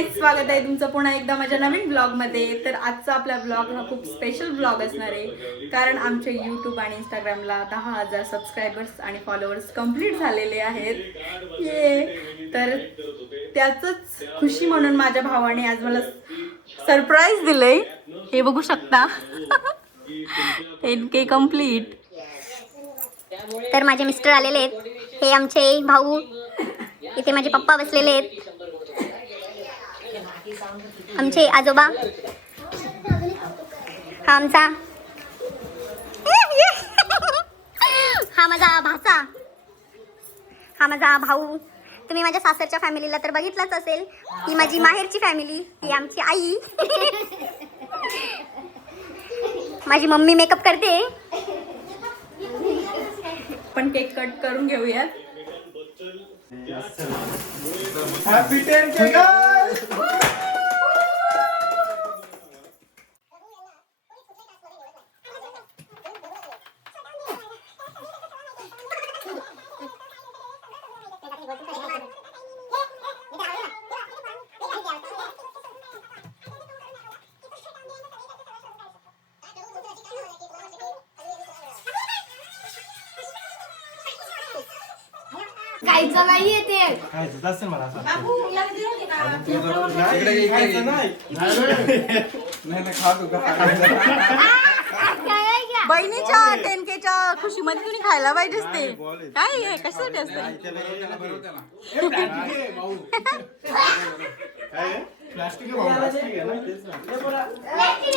Guys, स्वागत आहे तुमचं पुन्हा एकदा माझ्या नवीन ब्लॉगमध्ये. तर आजचा आपला ब्लॉग हा खूप स्पेशल ब्लॉग असणार आहे, कारण आमच्या यूट्यूब आणि इंस्टाग्रामला 10,000 सबस्क्रायबर्स आणि फॉलोअर्स कंप्लीट झालेले आहेत. तर त्याचंच खुशी म्हणून माझ्या भावाने आज मला सरप्राईज दिलंय. हे बघू शकता. 10K complete. तर माझे मिस्टर आलेले आहेत, हे आमचे भाऊ, इथे माझे पप्पा बसलेले आहेत, आमचे आजोबा, हा आमचा हा माझा भाचा, हा माझा भाऊ. तुम्ही माझ्या सासरच्या फॅमिलीला तर बघितलंच असेल. ही माझी माहेरची फॅमिली, ही आमची आई. माझी मम्मी मेकअप करते. पण केक कट करून घेऊयात. Happy 10K guys. खायचं नाहीये ते. खायचं असेल मला असं. नाही खा तू बहिणीच्या 10Kच्या खुशीमध्ये तुम्ही खायला पाहिजेच ते. काय आहे, कशासाठी असतं?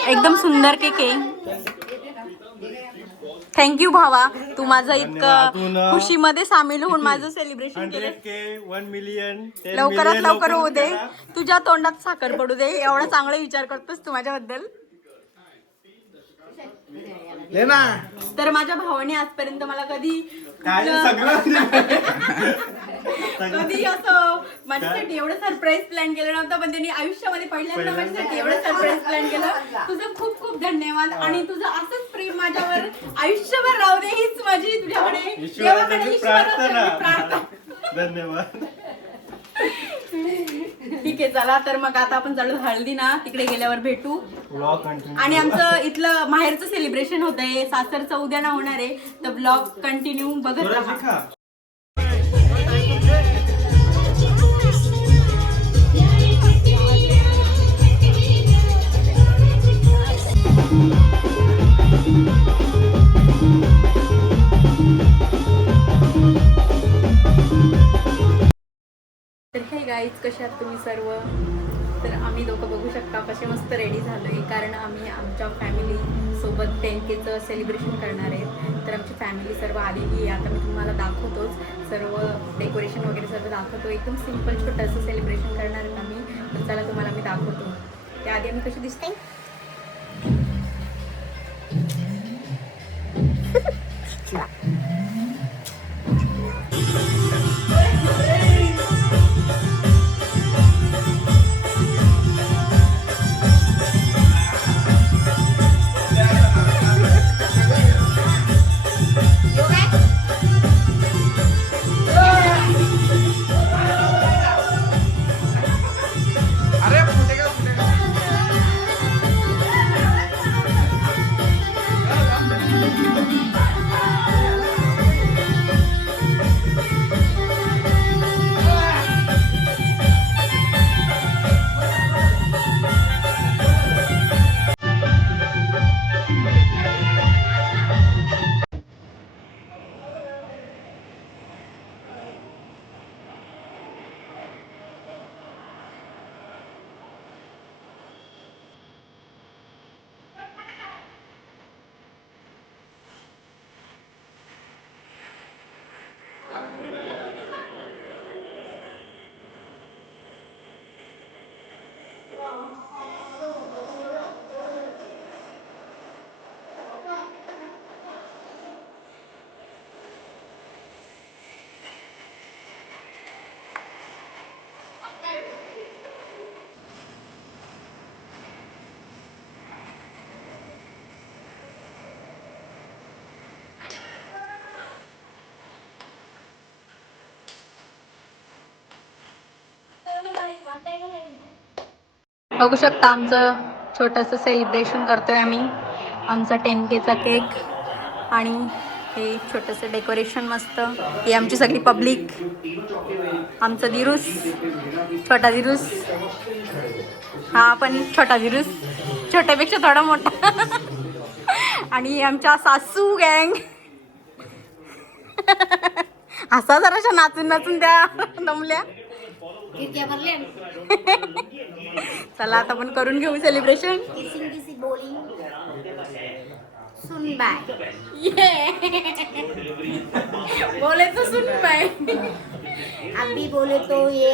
एकदम सुंदर केक आहे. थँक्यू भावा, तू माझं इतकं खुशीमध्ये सामील होऊन माझं सेलिब्रेशन केलं. 1 मिलियन लवकरात लवकर होऊ दे, तुझ्या तोंडात साखर पडू दे. एवढा चांगला विचार करतोस तू माझ्याबद्दल. तर माझ्या भावाने आजपर्यंत मला कधी असं माझ्यासाठी एवढं सरप्राईज प्लॅन केलं नव्हतं, पण त्यांनी आयुष्यामध्ये पहिल्यांदा माझ्यासाठी एवढं सरप्राईज प्लॅन केलं. तुझं खूप खूप धन्यवाद, आणि तुझं असंच प्रेम माझ्यावर आयुष्यभर राहू दे, हीच माझी तुझ्याकडे देवाकडे प्रार्थना. धन्यवाद. ठीक आहे, चला तर मग आता आपण चालू हळदी ना, तिकडे गेल्यावर भेटू. आणि आमचं इथलं माहेरचं सेलिब्रेशन होत आहे, सासरचं उद्या ना होणार आहे. तर ब्लॉग कंटिन्यू बघत राहा. तर हे गाईज, कशा आहात तुम्ही सर्व? तर आम्ही दोघं बघू शकता कसे मस्त रेडी झालोय, कारण आम्ही आमच्या फॅमिली सोबत 10Kचं सेलिब्रेशन करणार आहे. तर आमची फॅमिली सर्व आलेली आहे. आता मी तुम्हाला दाखवतोच, सर्व डेकोरेशन वगैरे सर्व दाखवतो. एकदम सिम्पल छोटंसं सेलिब्रेशन करणार आहे आम्ही. तर चला तुम्हाला मी दाखवतो. त्याआधी आम्ही कशी दिसते. बघू शकता आमचं छोटंसं सेलिब्रेशन करतोय आम्ही. आमचा 10Kचा केक आणि हे छोटंसं डेकोरेशन मस्त. ही आमची सगळी पब्लिक. आमचा दिरूस, छोटा दिरूस. हा पण छोटा दिरूस, छोट्यापेक्षा थोडा मोठा. आणि आमच्या सासू गँग. असा जराशा नाचून नाचून त्या दमल्या. चला आता आपण करून घेऊ सेलिब्रेशन. सुन बाय. बोलायचं सुन बाय. अभी बोले तो ये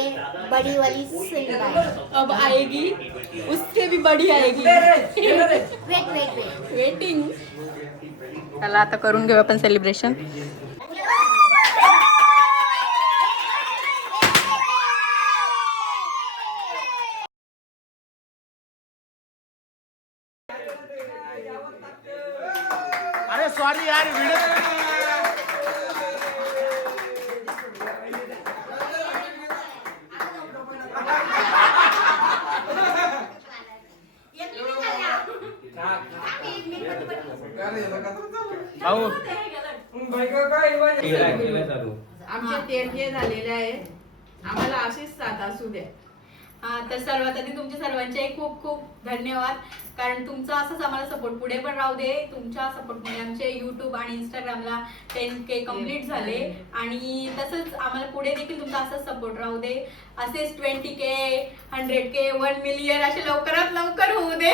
बड़ी वाली सुन बाय. अब आएगी उससे भी बड़ी आएगी. वेट. वेटिंग. चला आता करून घेऊ आपण सेलिब्रेशन. अरे सॉरी यार व्हिडिओ भाऊ आमचे 10K झालेले आहेत. आम्हाला अशीच साथ असू द्या. तर सर्वात आधी तुमच्या सर्वांचे खूप खूप धन्यवाद. कारण तुमचा असंच आम्हाला सपोर्ट पुढे पण राहू दे. तुमच्या सपोर्टमुळे आमचे यूट्यूब आणि इंस्टाग्रामला 10K कम्प्लीट झाले. आणि तसंच आम्हाला पुढे देखील तुमचा असाच सपोर्ट राहू दे. असेच 20K, 100K, 1 मिलियन असे लवकरात लवकर होऊ दे.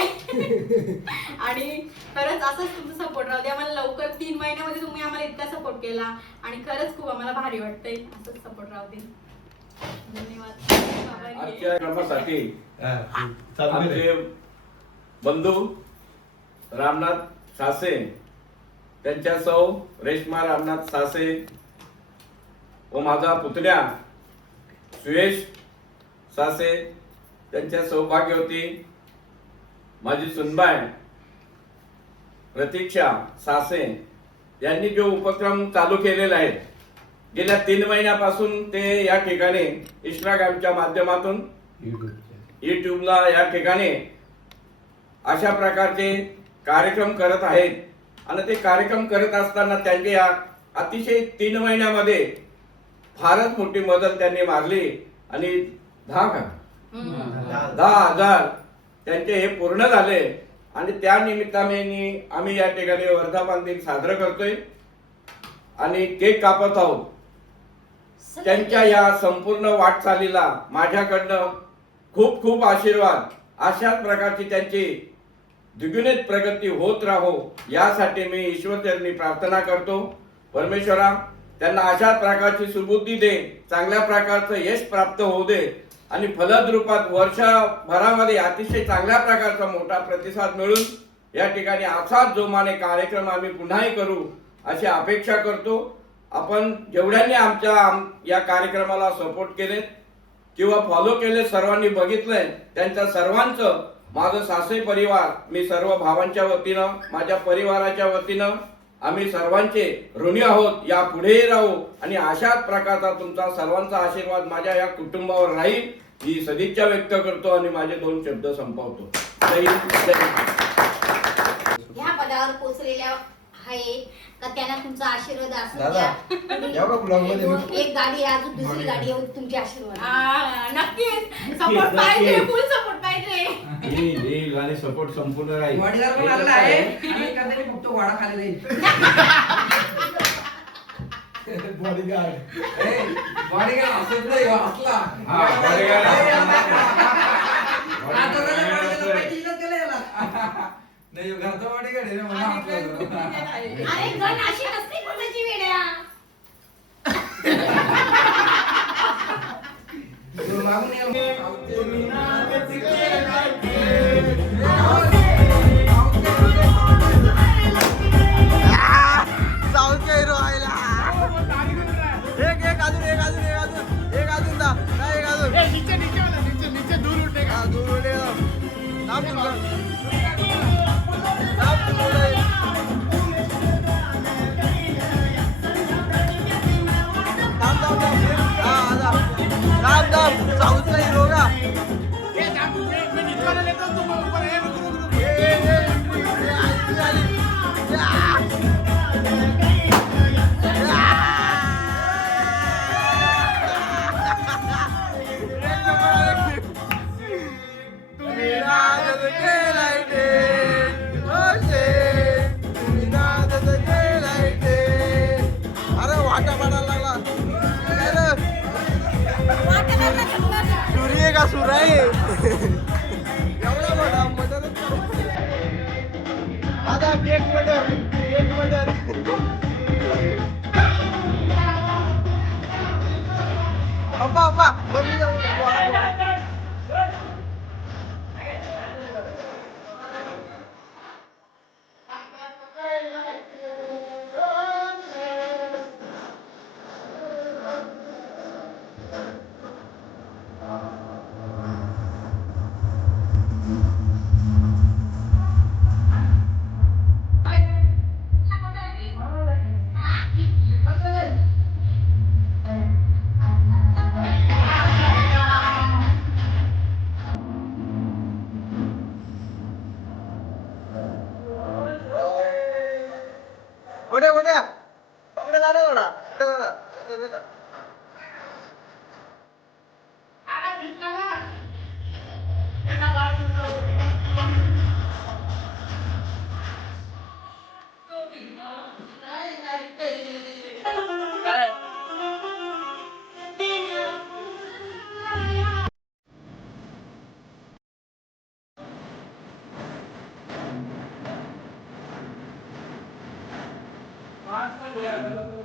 आणि खरंच असंच तुमचा सपोर्ट राहू दे. आम्हाला लवकर 3 महिन्यामध्ये तुम्ही आम्हाला इतका सपोर्ट केला आणि खरंच खूप आम्हाला भारी वाटतंय. असंच सपोर्ट राहू दे. धन्यवाद. आजच्या क्रमासाठी आमचे बंधू रामनाथ सासे, त्यांच्या सौ रेश्मा रामनाथ सासे व माझा पुतण्या सुयश सासे, त्यांच्या सौभाग्यवती माझी सुनबाई प्रतीक्षा सासे यांनी जो उपक्रम चालू केलेला आहे गेल्या 3 महिन्यापासून, ते या ठिकाणी इंस्टाग्रामच्या माध्यमातून युट्यूबला या ठिकाणी अशा प्रकारचे कार्यक्रम करत आहेत. आणि ते कार्यक्रम करत असताना त्यांनी या अतिशय 3 महिन्यामध्ये फारच मोठी मदत त्यांनी मारली. आणि 10,000 त्यांचे हे पूर्ण झाले. आणि त्या निमित्ताने आम्ही या ठिकाणी वर्धापन दिन साजरा करतोय आणि केक कापत आहोत. त्यांच्या या संपूर्ण वाटचालीला माझ्याकडनं खूप खूप आशीर्वाद. अशाच प्रकारची त्यांची द्विगुणित प्रगती होत राहो यासाठी मी ईश्वरचरणी प्रार्थना करतो. परमेश्वरा त्यांना अशा प्रकारची सुबुद्धी दे, चांगल्या प्रकारचं यश प्राप्त होऊ दे आणि फलद रूपात वर्षभरामध्ये अतिशय चांगल्या प्रकारचा मोठा प्रतिसाद मिळून या ठिकाणी असाच जोमाने कार्यक्रम आम्ही पुन्हाही करू अशी अपेक्षा करतो. आपण जेवढ्यांनी आमच्या या कार्यक्रमाला सपोर्ट केले किंवा फॉलो केले, सर्वांनी बघितलंय, त्यांच्या सर्वांचं माझं सासे परिवार, मी सर्व भावांच्या वतीनं, माझ्या परिवाराच्या वतीनं आम्ही सर्वांचे ऋणी आहोत. या पुढेही राहू आणि अशाच प्रकारचा तुमचा सर्वांचा आशीर्वाद माझ्या या कुटुंबावर राहील ही सदिच्छा व्यक्त करतो आणि माझे 2 शब्द संपवतो. जय हिंद, जय हिंद. ह्या पदावर पोहोचलेल्या आहे का त्यांना तुमचा आशीर्वाद असू द्या. एक गाडी अजून दुसरी गाडी येऊन तुमचे आशीर्वाद. नक्कीच सपोर्ट पाहिजे, फुल सपोर्ट पाहिजे. येईल आणि सपोर्ट संपूर्ण राहील. वडील पण लागला आहे आणि कधी फक्त वाडा खाली जाईल. बॉडीगार्ड असत नाही असला. नाही घरचा बॉडीगार्ड आहे ना म्हणून. अरे गण अशी नसते कोणाची वेड्या. साऊथचा हिरो का? का सुर आहे एवढा मोठा मदत आता एक मदर अप्पा बंदी जाऊ उड्या जाणार